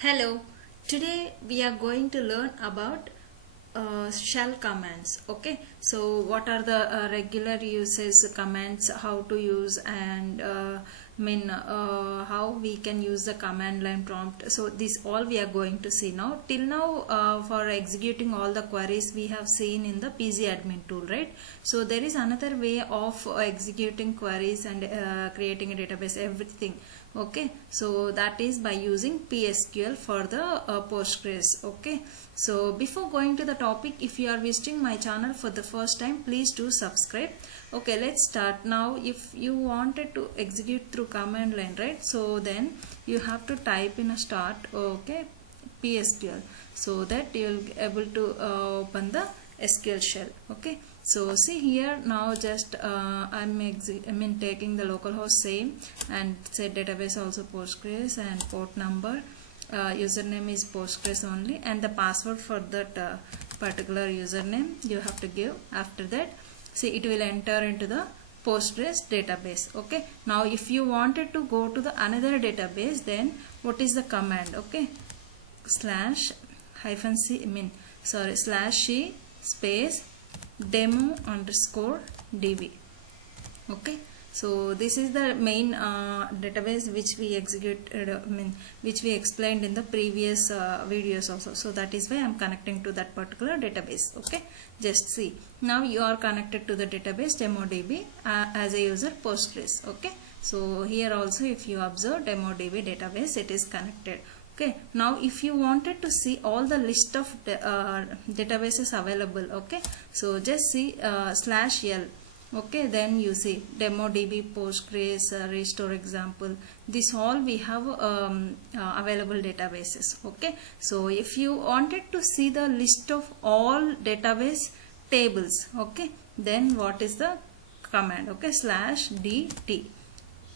Hello, today we are going to learn about shell commands. Okay, so what are the regular uses commands, how to use, and how we can use the command line prompt. So this all we are going to see now. Till now, for executing all the queries we have seen in the PG admin tool, right? So there is another way of executing queries and creating a database, everything. Okay, so that is by using PSQL for the Postgres. Okay, so before going to the topic, if you are visiting my channel for the first time, please do subscribe. Okay, let's start now. If you wanted to execute through command line, right, so then you have to type in a start, okay, PSQL, so that you will be able to open the SQL shell. Okay, so see here now, just I'm taking the localhost same and set database also Postgres, and port number, username is Postgres only, and the password for that particular username you have to give. After that, see, it will enter into the Postgres database. Okay, now if you wanted to go to the another database, then what is the command? Okay, slash hyphen c slash c space demo underscore db. Okay, so this is the main database which we executed, which we explained in the previous videos also. So that is why I am connecting to that particular database. Okay, just see, now you are connected to the database DemoDB as a user Postgres. Okay, so here also if you observe DemoDB database, it is connected. Okay, now if you wanted to see all the list of databases available, okay, so just see slash l. Okay, then you see DemoDB, Postgres, restore example. This all we have available databases. Okay, so if you wanted to see the list of all database tables, okay, then what is the command? Okay, slash dt.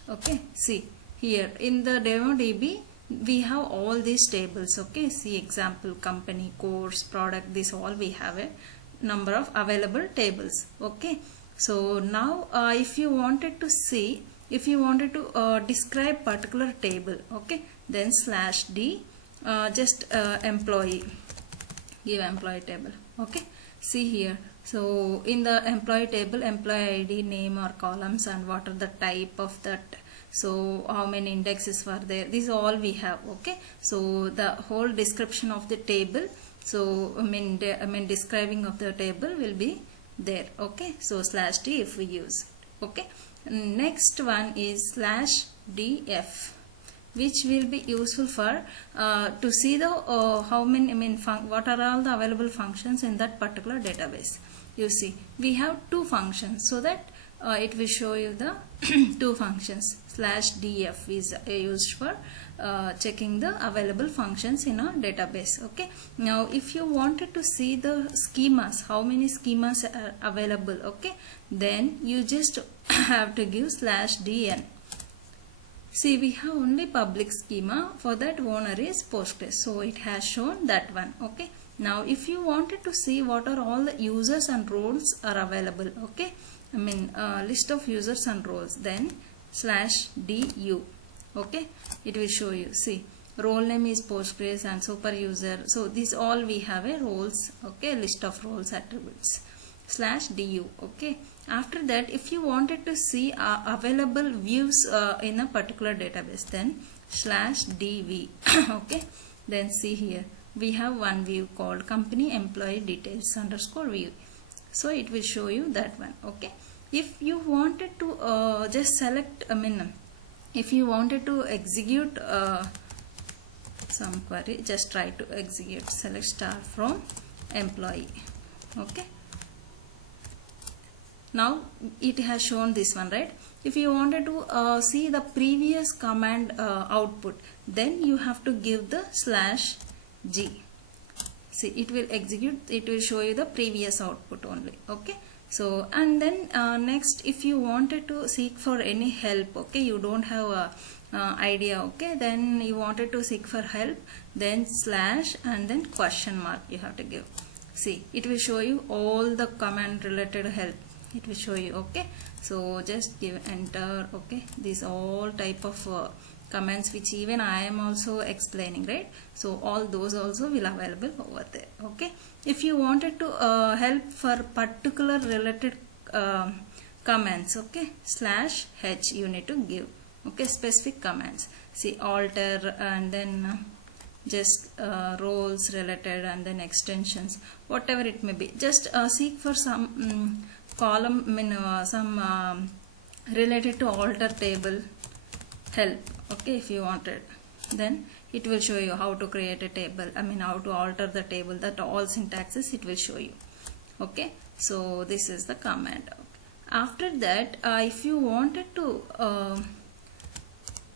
Okay, see here in the DemoDB we have all these tables. Okay, see example, company, course, product, this all we have a number of available tables. Okay, so now if you wanted to see, if you wanted to describe particular table, okay, then slash d, just employee, give employee table. Okay, see here, so in the employee table, employee ID, name or columns, and what are the type of that, so how many indexes were there, this is all we have. Okay, so the whole description of the table, so describing of the table will be there. Okay, so slash d if we use. Okay, next one is slash df, which will be useful for to see the how many what are all the available functions in that particular database. You see, we have two functions, so that it will show you the two functions. Slash df is used for checking the available functions in a database. Okay, now if you wanted to see the schemas, how many schemas are available, okay, then you just have to give slash dn. See, we have only public schema, for that owner is Postgres, so it has shown that one. Okay, now if you wanted to see what are all the users and roles are available, okay, list of users and roles, then slash du. Okay, it will show you. See, role name is Postgres and super user, so this all we have a roles. Okay, list of roles attributes, slash du. Okay, after that, if you wanted to see available views in a particular database, then slash dv. Okay, then see here, we have one view called company employee details underscore view, so it will show you that one. Okay, if you wanted to just select, if you wanted to execute some query, just try to execute, select star from employee. Okay, now it has shown this one, right? If you wanted to see the previous command output, then you have to give the slash g. See, it will execute, it will show you the previous output only. Okay, so and then next, if you wanted to seek for any help, okay, you don't have a idea, okay, then you wanted to seek for help, then slash and then question mark you have to give. See, it will show you all the command related help, it will show you. Okay, so just give enter. Okay, these all type of comments which even I am also explaining, right? So all those also will available over there. Okay, if you wanted to help for particular related comments, okay, /h you need to give, okay, specific comments. See, alter and then just roles related and then extensions, whatever it may be. Just seek for some column, some related to alter table help, okay, if you wanted, then it will show you how to create a table, how to alter the table, that all syntaxes it will show you. Okay, so this is the command. Okay. After that, if you wanted to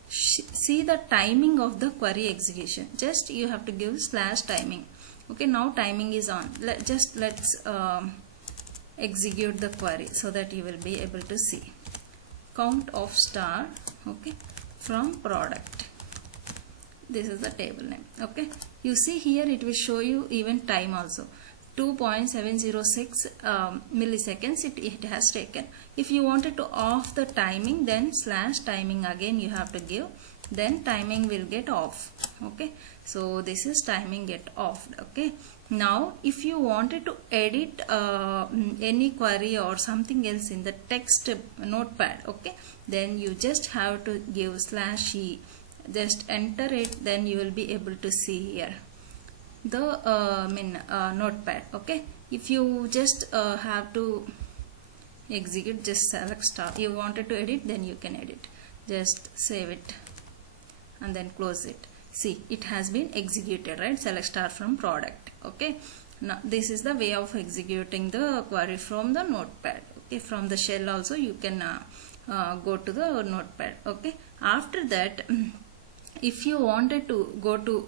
see the timing of the query execution, just you have to give /timing. Okay, now timing is on. Let's execute the query so that you will be able to see. Count of star, okay, from product. This is the table name. Okay, you see here it will show you even time also. 2.706 milliseconds it has taken. If you wanted to off the timing, then /timing again you have to give, then timing will get off. Okay, so this is timing get off. Okay, now if you wanted to edit any query or something else in the text notepad, okay, then you just have to give /e, just enter it, then you will be able to see here the notepad. Okay, if you just have to execute, just select star. You wanted to edit, then you can edit. Just save it and then close it. See, it has been executed, right? Select star from product. Okay, now this is the way of executing the query from the notepad. Okay, from the shell also you can go to the notepad. Okay, after that, if you wanted to go to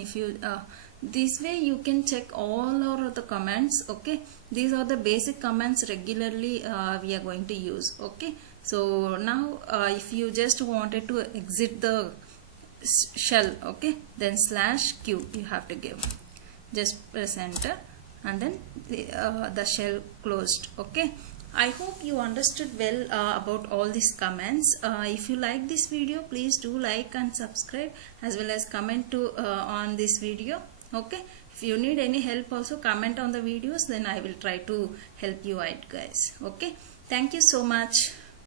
if you this way you can check all of the commands. Okay, these are the basic commands regularly we are going to use. Okay, so now if you just wanted to exit the shell, okay, then /q you have to give. Just press enter and then the shell closed. Okay, I hope you understood well about all these commands. If you like this video, please do like and subscribe, as well as comment on this video. Okay, if you need any help also comment on the videos, then I will try to help you out, guys. Okay, thank you so much.